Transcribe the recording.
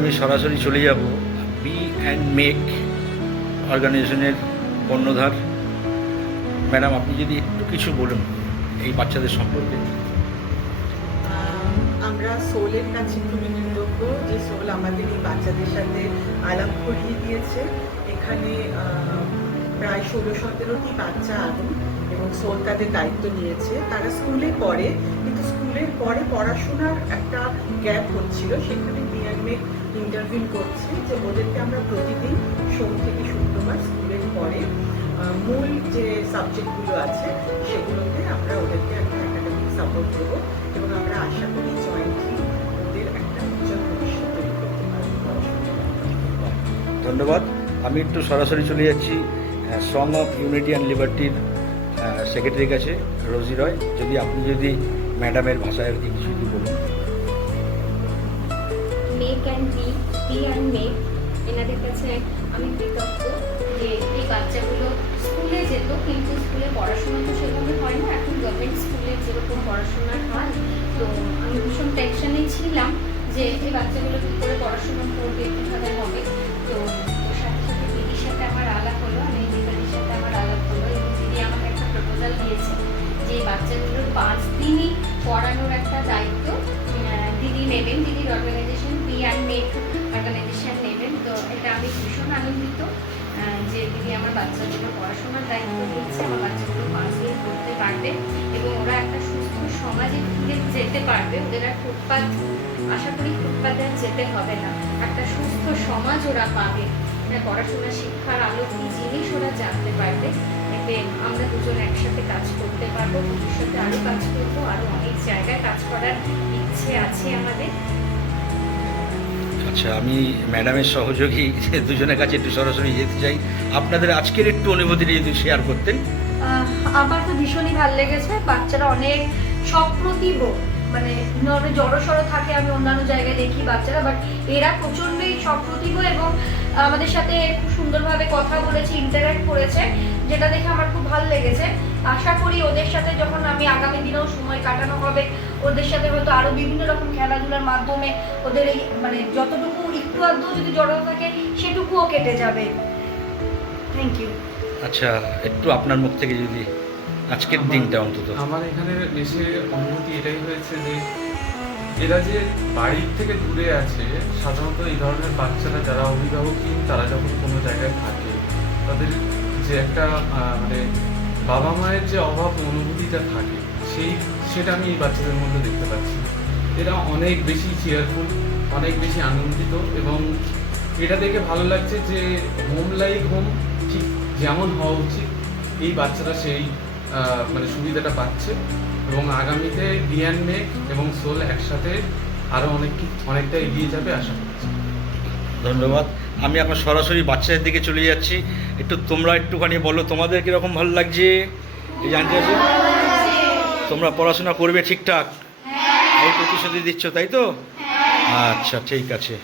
আমি সরাসরি চলে যাব বি অ্যান্ড মেক অর্গানাইজেশনের কর্ণধার ম্যাডাম, আপনি যদি একটু কিছু বলুন এই বাচ্চাদের সম্পর্কে। আমরা সোলের কাছে খুবই কৃতজ্ঞ যে সোল আমাদের এই বাচ্চাদের সাথে আলাপ করিয়ে দিয়েছে। এখানে প্রায় 16-17টি বাচ্চা আনুন এবং সোল তাদের দায়িত্ব নিয়েছে। তারা স্কুলে পড়ে, কিন্তু স্কুলের পরে পড়াশোনার একটা গ্যাপ হচ্ছিল, সেখানে ডিএনএ ইন্টারভিউ করছে যে ওদেরকে আমরা প্রতিদিন সোম থেকে শুক্রবার স্কুলের পরে মূল যে সাবজেক্টগুলো আছে সেগুলোতে আমরা ওদেরকে একটা একাডেমিক সাপোর্ট দেবো এবং আমরা আশা করি জয়েন্টলি ওদের একটা উজ্জ্বল ভবিষ্যৎ তৈরি করতে পারবো। ধন্যবাদ। আমি একটু সরাসরি চলে যাচ্ছি সং অফ ইউনিটি অ্যান্ড লিবার্টির সেক্রেটারির কাছে, রোজি রয়। যদি ম্যাডামের ভাষায় আর কি কিছু যদি বলুন। Make and B and make, এনাদের কাছে আমি কৃতজ্ঞ যে এই বাচ্চাগুলো স্কুলে যেত, কিন্তু স্কুলে পড়াশোনা তো সেভাবে হয় না। এখন গভর্নমেন্ট স্কুলে যেরকম পড়াশোনার হয়, তো আমি ভীষণ টেনশনেই ছিলাম যে এই বাচ্চাগুলো কী করে পড়াশোনা করবে, কীভাবে হবে। তো ওর সাথে সাথে দিদির সাথে আমার আলাপ হলো, আমি দিদির সাথে আমার আলাপ হলো এবং দিদি আমাকে একটা প্রপোজাল দিয়েছে যে এই বাচ্চাগুলোর 5 দিনই পড়ানোর একটা দায়িত্ব দিদি নেবেন, দিদির organisation B and make organisation নেবেন। তো এটা আমি ভীষণ আনন্দিত যে দিদি আমার বাচ্চাগুলো পড়াশোনার দায়িত্ব দিচ্ছে, আমার বাচ্চাগুলো 5 দিন পড়তে পারবে এবং ওরা একটা সুস্থ সমাজে ফিরে যেতে পারবে। ওদের আর ফুটপাথ, আশা করি ফুটপাথে আর যেতে হবে না, একটা সুস্থ সমাজ ওরা পাবে, পড়াশোনা শিক্ষার আলো কী জিনিস ওরা জানতে পারবে। এতে আমরা দুজন একসাথে কাজ করতে পারবো, ভবিষ্যতে আরও কাজ করবো, আরও অনেক জায়গায় কাজ করার ইচ্ছে আছে আমাদের। আচ্ছা, আমি ম্যাডামের সহযোগী দুজনের কাছে একটু সরাসরি যেতে চাই। আপনাদের আজকের একটু অনুভূতিটা যদি শেয়ার করতেন। আমার তো ভীষণই ভালো লেগেছে। বাচ্চারা অনেক সপ্রতিভ, মানে জড়সড় থাকে, আমি অন্যান্য জায়গায় দেখি বাচ্চারা, বাট এরা প্রচণ্ডই সপ্রতিভ এবং আমাদের সাথে খুব সুন্দরভাবে কথা বলেছে, ইন্টারঅ্যাক্ট করেছে, যেটা দেখে আমার খুব ভালো লেগেছে। আশা করি ওদের সাথে যখন আমি আগামী দিনেও সময় কাটানো হবে, ওদের সাথে হয়তো আরও বিভিন্ন রকম খেলাধুলার মাধ্যমে ওদের এই মানে যতটুকু একটু আধটু যদি জড়ো থাকে সেটুকুও কেটে যাবে। Thank you. আচ্ছা, একটু আপনার মুখ থেকে যদি আজকের দিনটা অন্তত। আমার এখানে এসে অনুভূতি এটাই হয়েছে যে এরা যে বাড়ির থেকে দূরে আছে, সাধারণত এই ধরনের বাচ্চারা যারা অভিভাবকহীন, তারা যখন কোনো জায়গায় থাকে, তাদের যে একটা মানে বাবা মায়ের যে অভাব অনুভূতিটা থাকে, সেটা আমি এই বাচ্চাদের মধ্যে দেখতে পাচ্ছি। এরা অনেক বেশি চেয়ারফুল, অনেক বেশি আনন্দিত এবং এটা দেখে ভালো লাগছে যে হোম লাইক হোম ঠিক যেমন হওয়া উচিত এই বাচ্চারা সেই মানে সুবিধাটা পাচ্ছে এবং আগামীতে বি অ্যান্ড মেক এবং সোল একসাথে আরও অনেকটা এগিয়ে যাবে আশা করছি। ধন্যবাদ। আমি এখন সরাসরি বাচ্চাদের দিকে চলে যাচ্ছি। তোমরা একটুখানি বলো তোমাদের কীরকম ভালো লাগছে এই জানতে আছি। তোমরা পড়াশোনা করবে ঠিকঠাক, এই প্রতিশ্রুতি দিচ্ছ, তাই তো? আচ্ছা, ঠিক আছে।